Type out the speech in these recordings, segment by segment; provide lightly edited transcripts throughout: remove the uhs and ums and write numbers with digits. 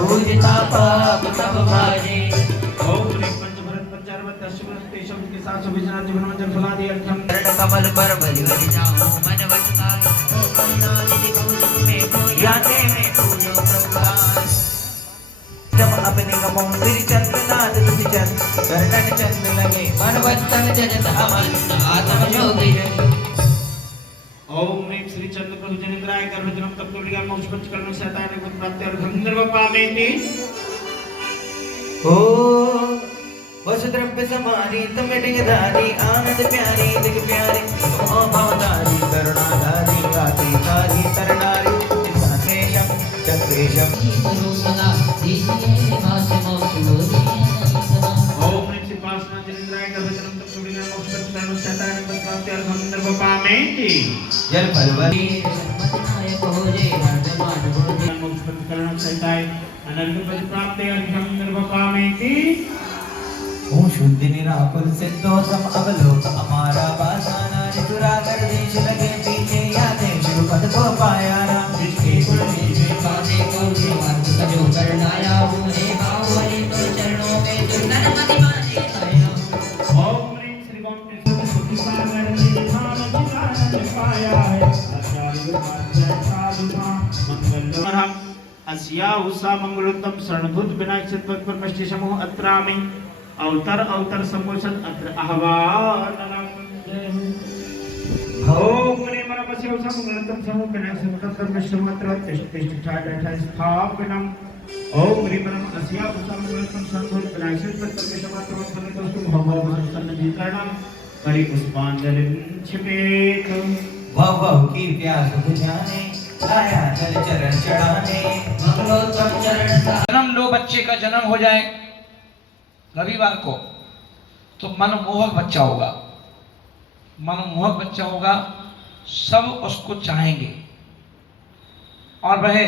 पूजिता पाप सब भाजे। ओम ह्रीं पंचभरत पंचार्वत अश्वस्ते शब्द के साथ सुविचार जीवन मंजन फलादि अर्थम चरण कमल पर बलि बलि जाऊं मन वचनाय। ओ करुणा निधि को सुख में को याते में पूजो प्रभुराय। जब अपने गमों सिर चंद्र नाद तुझ चंद गर्दन चंद्र लगे मन वचन जजत अमन आत्म जोगी जन। ओम ह्रीं श्री चंद्र प्रभु जनिद्राय गर्भजनम तप्तुलिका मोक्ष पंचकर्ण शैतान गुण प्राप्ति अर्थम निर्वपामेति। ओ वसुद्रव्य समारी तमिटिंग धारी आनंद प्यारी दिख प्यारी ओ भवतारी करुणाधारी आती तारी तरनारी साकेशम चक्रेशम ओम ह्रीं श्री पार्श्वनाथ जनिद्राय गर्भजनम तप्तुलिका मोक्ष पंचकर्ण शैतान गुण प्राप्ति अर्थम निर्वपामेति। जल परवरी नायक हो जे वर्धमान हो जे मोक्ष पंचकर्ण शैतान अनर्घ पद प्राप्ति अर्थम निर्वपामेति। ओम शुद्धि निराकुल सिद्धोसम अवलोक हमारा पासाना नितुरागर देश लगे पीछे यादें शिव पद को पाया राम जिसके कुल में पाने को जो अर्थ सजो करनाया वो हे बाहुबली तो चरणों में जो नरमति माने आया। ओम ह्रीं श्री गोमती सुखी सागर निधान जितानंद पाया है आचार्य वाच्य साधुना मंगलम अस्या उषा मंगलोत्तम शरणभूत विनायक चित्तवत परमेष्टि समूह अत्रामि अवतर संबोधन अत्र आह्वानम। ओम ह्रीं मनपस्य उषा मंगलोत्तम समूह विनायक चित्तवत परमेष्टि समूह अत्र तिष्ठ ठाठ स्थापनम। ओम ह्रीं मनम अस्या उषा मंगलोत्तम शरणभूत विनायक चित्तवत परमेष्टि समूह अत्र संतोषम भव संसन्नजीकरणम करि पुष्पांजलिं क्षिपेत। भव की प्यास बुझाने आया जल चरण चढ़ाने मंगलोत्तम चरण सा। जन्म लो बच्चे का जन्म हो जाए रविवार को तो मनमोहक बच्चा होगा, मनमोहक बच्चा होगा, सब उसको चाहेंगे और वह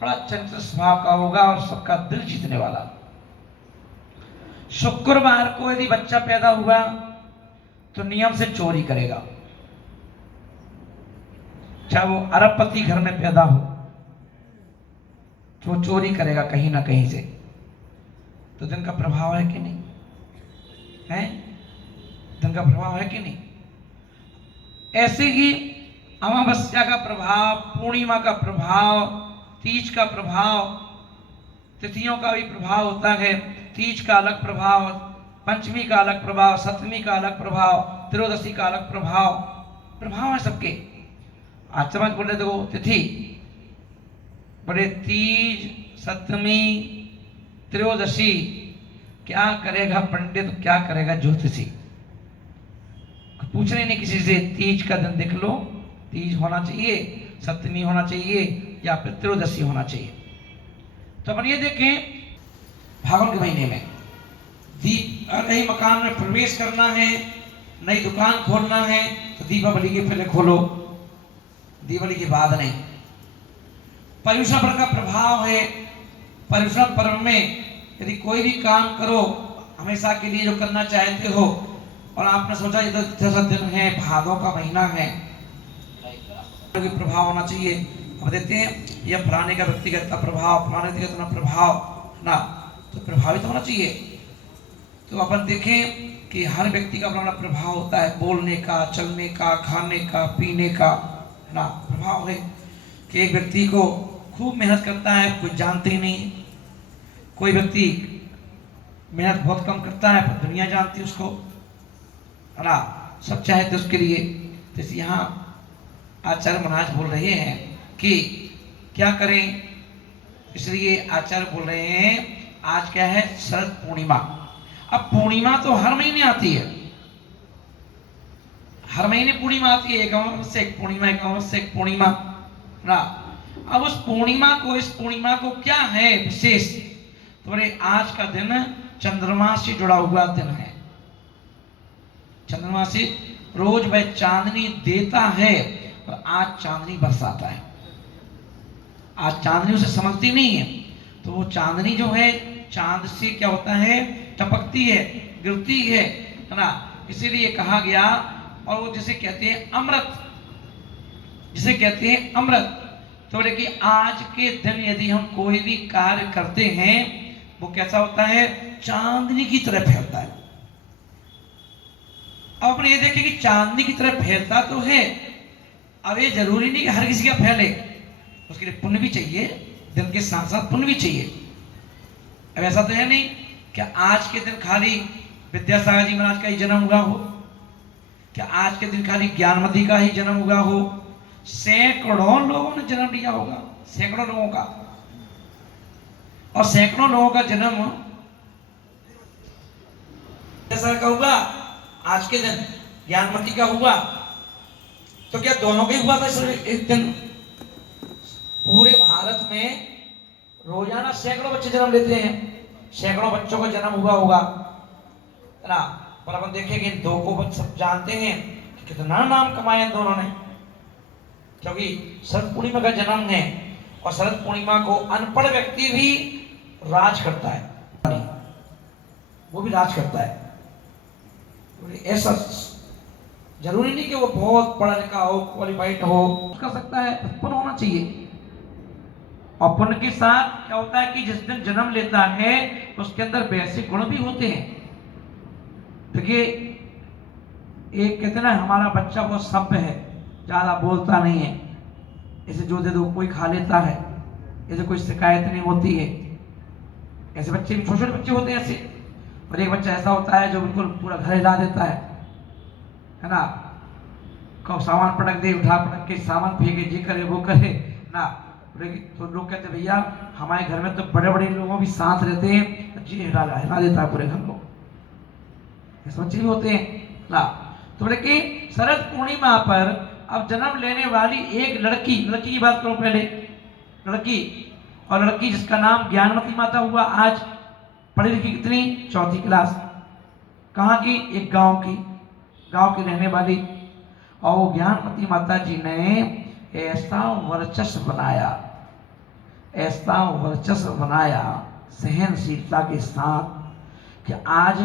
बड़ा चंचल स्वभाव का होगा और सबका दिल जीतने वाला। शुक्रवार को यदि बच्चा पैदा हुआ तो नियम से चोरी करेगा, चाहे वो अरबपति घर में पैदा हो तो चोरी करेगा कहीं ना कहीं से। तो दिन का प्रभाव है कि नहीं है? दिन का प्रभाव है कि नहीं? ऐसे ही अमावस्या का प्रभाव, पूर्णिमा का प्रभाव, तीज का प्रभाव, तिथियों का भी प्रभाव होता है। तीज का अलग प्रभाव, पंचमी का अलग प्रभाव, सप्तमी का अलग प्रभाव, त्रयोदशी का अलग प्रभाव है सबके। आज समझ बोले देखो तिथि बड़े तीज, सप्तमी, त्रयोदशी क्या करेगा पंडित, क्या करेगा ज्योतिषी? पूछ रहे नहीं किसी से। तीज का दिन देख लो, तीज होना चाहिए, सप्तमी होना चाहिए या फिर त्रयोदशी होना चाहिए। तो अपन ये देखें फागुन के महीने में नई मकान में प्रवेश करना है, नई दुकान खोलना है तो दीपावली के पहले खोलो, दीपावली के बाद नहीं। पर्युषण पर्व का प्रभाव है। पर्युषण पर्व में यदि कोई भी काम करो हमेशा के लिए जो करना चाहते हो और आपने सोचा ये तो 10 दिन है, भादों का महीना है, तो प्रभाव होना चाहिए। अब देखते हैं यह फलाने का व्यक्तिगत प्रभाव, फलाने व्यक्तिगत ना प्रभाव ना, तो प्रभावित होना चाहिए। तो अपन देखें कि हर व्यक्ति का अपना प्रभाव होता है, बोलने का, चलने का, खाने का, पीने का ना प्रभाव है। कि एक व्यक्ति को खूब मेहनत करता है, कोई जानते ही नहीं। कोई व्यक्ति मेहनत बहुत कम करता है पर दुनिया जानती है उसको, है ना, सब चाहते उसके लिए। जैसे यहाँ आचार्य महाराज बोल रहे हैं कि क्या करें, इसलिए आचार्य बोल रहे हैं आज क्या है, शरद पूर्णिमा। अब पूर्णिमा तो हर महीने आती है, हर महीने पूर्णिमा आती है, एक अमावस्या एक पूर्णिमा, एक अमावस्या एक पूर्णिमा ना। अब उस पूर्णिमा को, इस पूर्णिमा को क्या है विशेष, तो बोले आज का दिन चंद्रमा से जुड़ा हुआ दिन है। चंद्रमा से रोज वह चांदनी देता है और आज चांदनी बरसाता है। आज चांदनी उसे समझती नहीं है, तो वो चांदनी जो है चांद से क्या होता है, टपकती है, गिरती है ना, इसीलिए कहा गया। और वो जिसे कहते हैं अमृत, जिसे कहते हैं अमृत, तो बोले कि आज के दिन यदि हम कोई भी कार्य करते हैं वो कैसा होता है, चांदनी की तरह फैलता है। अब अपने ये देखें कि चांदनी की तरह फैलता तो है, अब ये जरूरी नहीं कि हर किसी का फैले, उसके लिए पुण्य भी चाहिए, दिन के साथ साथ पुण्य भी चाहिए। अब ऐसा तो है नहीं कि आज के दिन खाली विद्यासागर जी महाराज का ही जन्म हुआ हो, क्या आज के दिन खाली ज्ञानमती का ही जन्म हुआ हो। सैकड़ों लोगों ने जन्म लिया होगा, सैकड़ों लोगों का, और सैकड़ों लोगों का जन्म ऐसा का हुआ, आज के दिन ज्ञानमती का हुआ, तो क्या दोनों का ही हुआ था एक दिन? पूरे भारत में रोजाना सैकड़ों बच्चे जन्म लेते हैं, सैकड़ों बच्चों का जन्म हुआ होगा ना। पर अपन देखेंगे इन दो को सब जानते हैं कि कितना नाम कमाया इन दोनों ने, क्योंकि शरद पूर्णिमा का जन्म है और शरद पूर्णिमा को अनपढ़ व्यक्ति भी राज करता है, वो भी राज करता है। ऐसा जरूरी नहीं कि वो बहुत पढ़ा लिखा हो, क्वालिफाइड हो, कर सकता है, पुण्य होना चाहिए। और पुण्य के साथ क्या होता है कि जिस दिन जन्म लेता है उसके अंदर वैसे गुण भी होते हैं। देखिए एक कहते ना हमारा बच्चा बहुत सभ्य है, ज्यादा बोलता नहीं है, इसे जो दे दो कोई खा लेता है, इसे कोई शिकायत नहीं होती है। ऐसे बच्चे भी, छोटे छोटे बच्चे होते हैं ऐसे। और एक बच्चा ऐसा होता है जो बिल्कुल पूरा घर हिला देता है ना, कब सामान पटक दे, उठा पटक के सामान फेंके, ये करे वो करे ना। तो लोग कहते भैया हमारे घर में तो बड़े बड़े लोगों भी साथ रहते हैं, जी हिला देता है पूरे घर को। ऐसे बच्चे भी होते हैं ना। तो बोले कि शरद पूर्णिमा पर अब जन्म लेने वाली एक लड़की की बात करो पहले, लड़की, और लड़की जिसका नाम ज्ञानमती माता हुआ। आज पढ़ी लिखी कितनी, 4वीं क्लास, कहाँ की, एक गांव की रहने वाली। और वो ज्ञानमती माता जी ने ऐसा वर्चस्व बनाया सहनशीलता के साथ कि आज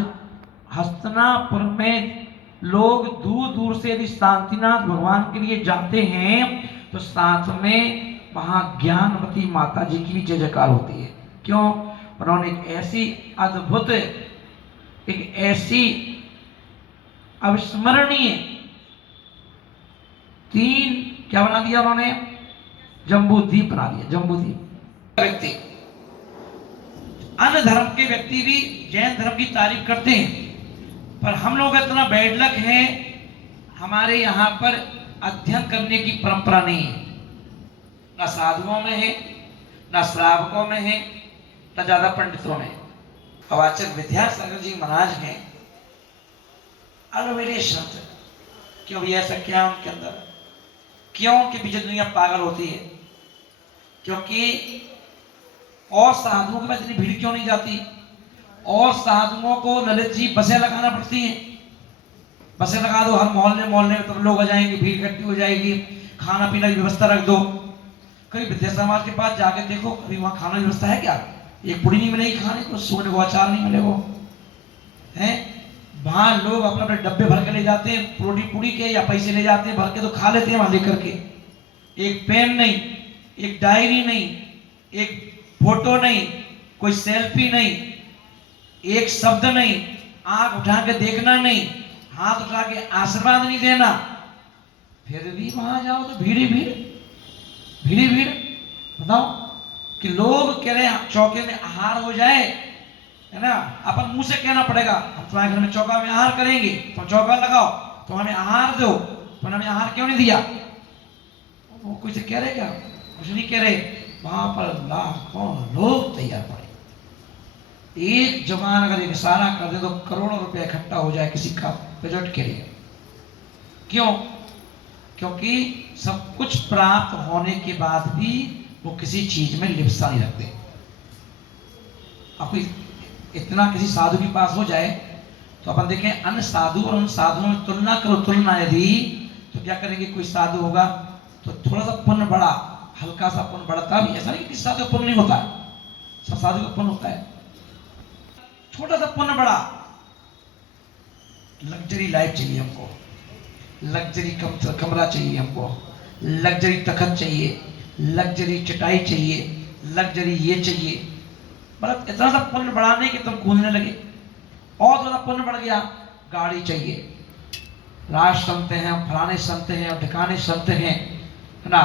हस्तिनापुर में लोग दूर दूर से यदि शांतिनाथ भगवान के लिए जाते हैं तो साथ में वहां ज्ञानवती माता जी की भी जय जयकार होती है। क्यों? उन्होंने एक ऐसी अद्भुत, एक ऐसी अविस्मरणीय 3 क्या बना दिया उन्होंने, जम्बू द्वीप बना दिया, जम्बू द्वीप। व्यक्ति, अन्य धर्म के व्यक्ति भी जैन धर्म की तारीफ करते हैं, पर हम लोग इतना बैड लक है, हमारे यहाँ पर अध्ययन करने की परंपरा नहीं है। ना साधुओं में है, ना श्रावकों में है, ना ज्यादा पंडितों में। अब आचार्य विद्यासागर जी महाराज हैं अलवेले शब्द, क्यों भी ऐसा क्या है उनके अंदर, क्यों उनके पीछे दुनिया पागल होती है? क्योंकि और साधुओं के पास इतनी भीड़ क्यों नहीं जाती? और साधुओं को ललित जी बसें लगाना पड़ती हैं, बसें लगा दो हर मोहल्ले में, तब लोग आ जाएंगे, भीड़ इकट्ठी हो जाएगी, खाना पीना की व्यवस्था रख दो। कभी विद्या समाज के पास जाके देखो, कभी वहां खाना की व्यवस्था है क्या? एक पुड़ी नहीं मिलेगी खाने को, सोने को अचार नहीं मिलेगा है। वहां लोग अपने अपने डब्बे भर के ले जाते हैं, रोटी पूड़ी के या पैसे ले जाते हैं भर के, तो खा लेते हैं वहां लेकर के। एक पेन नहीं, एक डायरी नहीं, एक फोटो नहीं, कोई सेल्फी नहीं, एक शब्द नहीं, आंख उठा के देखना नहीं, हाथ उठा के आशीर्वाद नहीं देना, फिर भी वहां जाओ तो भीड़ ही भीड़, भीड़ ही भीड़। बताओ कि लोग कह रहे हैं चौके में आहार हो जाए, है ना, अपन मुंह से कहना पड़ेगा हम तुम्हारे घर में चौका में आहार करेंगे, तो चौका लगाओ, तो हमें आहार दो, तो हमें आहार क्यों नहीं दिया? वो कुछ कह रहे क्या? कुछ नहीं कह रहे। वहां पर लाखों लोग तैयार पड़े, एक जवान अगर एक इशारा कर दे तो करोड़ों रुपए इकट्ठा हो जाए किसी का बजट के लिए। क्यों? क्योंकि सब कुछ प्राप्त होने के बाद भी वो किसी चीज में लिप्सा नहीं रखते। आपको इतना किसी साधु के पास हो जाए तो अपन देखें अन्य साधु और उन साधुओं में तुलना करो, तुलना यदि, तो क्या करेंगे? कोई साधु होगा तो थोड़ा सा पुण्य बढ़ा, हल्का सा पुण्य बढ़ता भी, ऐसा नहीं कि किसी साधु का पुण्य नहीं होता है, सब साधु का पुण्य होता है। छोटा सा पुण्य बढ़ा, लग्जरी लाइफ चाहिए हमको, लग्जरी कमरा चाहिए हमको, लग्जरी तखत चाहिए, लग्जरी चटाई चाहिए, लग्जरी ये चाहिए, मतलब इतना सा पुण्य बढ़ाने कि तुम कूदने लगे। और थोड़ा पुण्य बढ़ गया, गाड़ी चाहिए, राज संत हैं, फलाने संत हैं और ठिकाने संत हैं, है ना,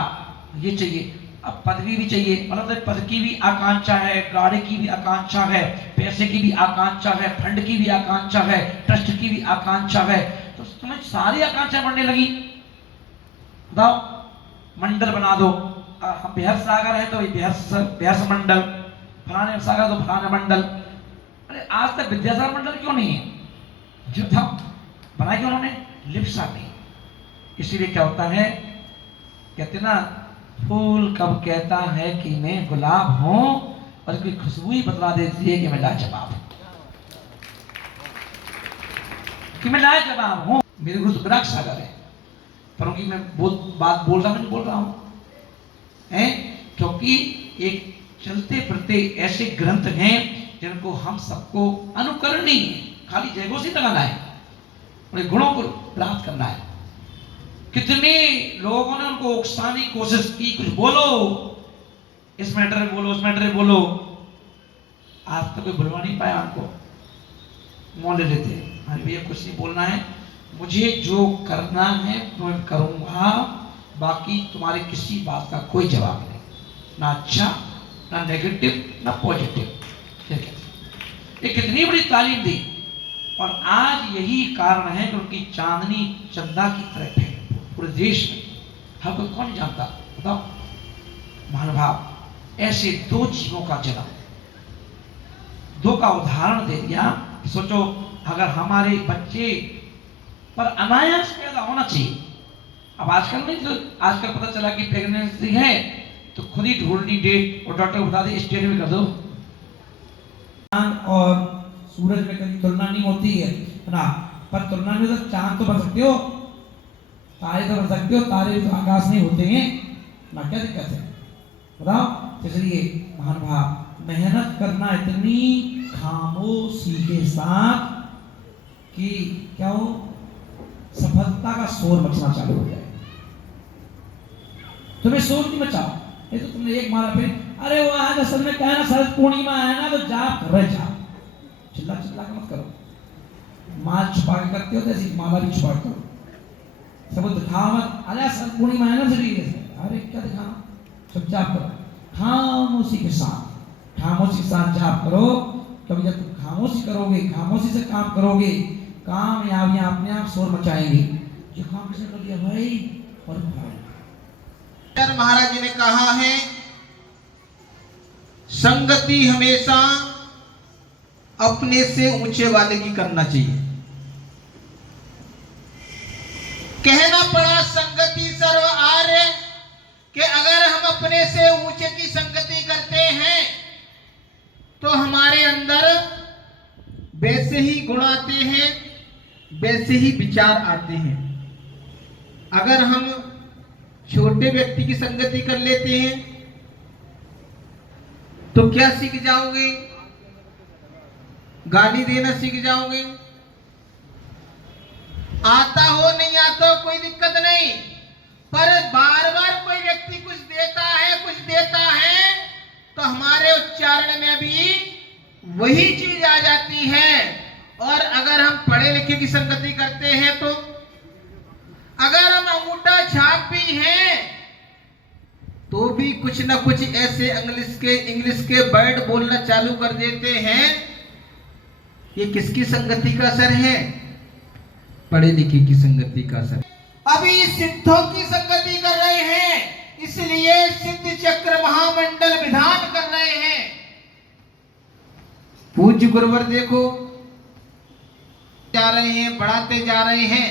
ये चाहिए। अब पदवी भी चाहिए, मतलब पद की भी आकांक्षा है, गाड़ी की भी आकांक्षा है, पैसे की भी आकांक्षा है, फंड की भी आकांक्षा है, ट्रस्ट की भी आकांक्षा है। तो तुम्हें सारी आकांक्षा बढ़ने लगी। बताओ, मंडल बना दो, हम बिहार सागर है तो बिहार मंडल, फलाने सागर तो फलाना मंडल। अरे आज तक विद्यासागर मंडल क्यों नहीं है? जो था बनाया क्यों उन्होंने? लिप्सा नहीं। इसीलिए क्या होता है, कहते ना, फूल कब कहता है कि मैं गुलाब हूं, और कोई खुशबू ही बतला देती है कि मैं लाजवाब हूं, कि मैं लाजवाब हूं। मेरे गुरु तो विराग सागर है, पर उनकी मैं बात बोल रहा हूं हैं, क्योंकि एक चलते फिरते ऐसे ग्रंथ हैं जिनको हम सबको अनुकरणीय है, खाली जयघोषित लगाना है, उन्हें गुणों को प्राप्त करना है। कितने लोगों ने उनको उकसाने की कोशिश की, कुछ बोलो, इस मैटर में बोलो, उस मैटर में बोलो, आज तक कोई बुलवा नहीं पाया उनको, मौन ले लेते। अरे भैया कुछ नहीं बोलना है, मुझे जो करना है मैं करूंगा, बाकी तुम्हारे किसी बात का कोई जवाब नहीं, ना अच्छा ना नेगेटिव ना पॉजिटिव। ठीक है, ये कितनी बड़ी तालीम दी, और आज यही कारण है कि उनकी चांदनी चंदा की तरह है पूरे देश में, हर कोई कौन जानता। बताओ, महानुभाव, ऐसे दो जीवों का जन्म, दो का उदाहरण दे दिया। सोचो, अगर हमारे बच्चे पर अनायास पैदा होना चाहिए। अब आजकल नहीं, तो आजकल पता चला कि प्रेगनेंसी है तो खुद ही ढूंढनी डेट, और डॉक्टर बता दे इस डेट में कर दो। चांद और सूरज में कभी तुलना नहीं होती है ना, पर तुलना में तो चांद तो बन सकते हो, तारे तो बन सकते हो, तारे भी तो आकाश में होते हैं ना, क्या दिक्कत है? बताओ। इसलिए महानुभाव, मेहनत करना इतनी खामोशी के साथ कि क्या हो, सफलता का शोर मचना चालू हो जाए। तुम्हें शोर नहीं मचाओ, ये तो तुमने एक मारा, फिर अरे वो आज असल में क्या है ना, शरद पूर्णिमा है ना, तो जाप कर रहे, जाप चिल्ला चिल्ला के मत करो। माल छुपा के करते हो, जैसे माला भी छुपा करो, सब दिखाओ मत। अरे शरद पूर्णिमा है ना, शरीर से, अरे क्या दिखाओ, सब जाप करो खामोशी के साथ, खामोशी के साथ जाप करो। क्योंकि जब तुम खामोशी करोगे, खामोशी से काम करोगे, कामयाबियां अपने आप शोर मचाएंगी। जो काम किसने कर दिया भाई, और महाराज जी ने कहा है, संगति हमेशा अपने से ऊंचे वाले की करना चाहिए। कहना पड़ा संगति सर्व आर्य, कि अगर हम अपने से ऊंचे की संगति करते हैं तो हमारे अंदर वैसे ही गुण आते हैं, वैसे ही विचार आते हैं। अगर हम छोटे व्यक्ति की संगति कर लेते हैं तो क्या सीख जाओगे? गाली देना सीख जाओगे। आता हो नहीं आता हो कोई दिक्कत नहीं, पर बार बार कोई व्यक्ति कुछ देता है तो हमारे उच्चारण में भी वही चीज आ जाती है। और अगर हम पढ़े लिखे की संगति करते हैं तो, अगर हम अंगूठा छाप भी हैं तो भी कुछ ना कुछ ऐसे इंग्लिश के वर्ड बोलना चालू कर देते हैं। ये किसकी संगति का असर है? पढ़े लिखे की संगति का असर। अभी सिद्धों की संगति कर रहे हैं, इसलिए सिद्ध चक्र महामंडल विधान कर रहे हैं। पूज्य गुरुवर देखो जा रहे हैं, बढ़ाते जा रहे हैं,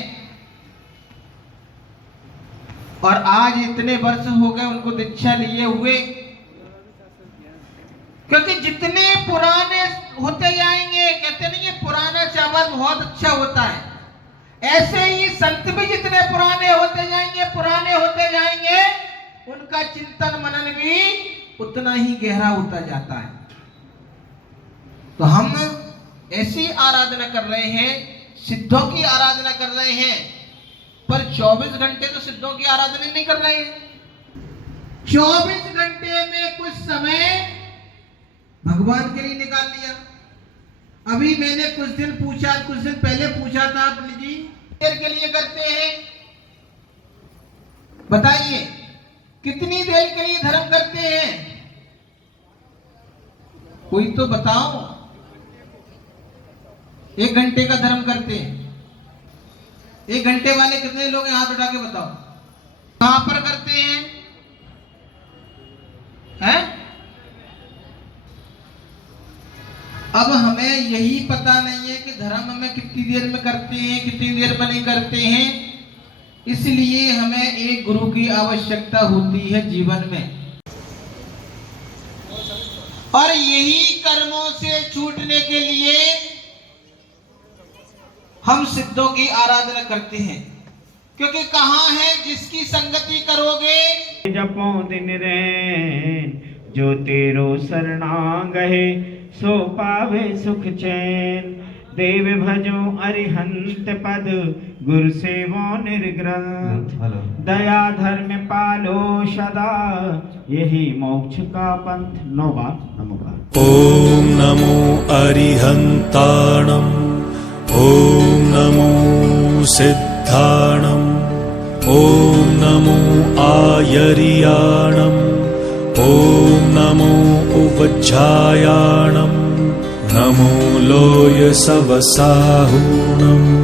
और आज इतने वर्ष हो गए उनको दीक्षा लिए हुए। क्योंकि जितने पुराने होते जाएंगे, कहते नहीं ये पुराना चावल बहुत अच्छा होता है, ऐसे ही संत भी जितने पुराने होते जाएंगे उनका चिंतन मनन भी उतना ही गहरा होता जाता है। तो हम ऐसी आराधना कर रहे हैं, सिद्धों की आराधना कर रहे हैं, पर 24 घंटे तो सिद्धों की आराधना नहीं कर रहे हैं। 24 घंटे में कुछ समय भगवान के लिए निकाल लिया। अभी मैंने कुछ दिन पहले पूछा था अपने जी देर के लिए करते हैं, बताइए कितनी देर के लिए धर्म करते हैं? कोई तो बताओ। 1 घंटे का धर्म करते हैं। 1 घंटे वाले कितने लोग हैं? हाथ उठा के बताओ। कहां पर करते हैं? हैं? अब हमें यही पता नहीं है कि धर्म हमें कितनी देर में करते हैं, कितनी देर में नहीं करते हैं। इसलिए हमें एक गुरु की आवश्यकता होती है जीवन में, और यही कर्मों से छूटने के लिए हम सिद्धों की आराधना करते हैं। क्योंकि कहां है जिसकी संगति करोगे, जपो दिन रैन जो तेरो शरणा गहे, सो पावे सुख चैन। देव भजो अरिहंत पद, गुरु सेवो निर्ग्रंथ। दया धर्म पालो सदा, यही मोक्ष का पंथ। 9 बार नमोकार। ॐ नमो अरिहन्ताणम्, ॐ नमो सिद्धाणम्, ॐ नमो आयर्याणम्, ॐ नमो उपज्छायाणम्, नमो लोय सवसाहूणम्।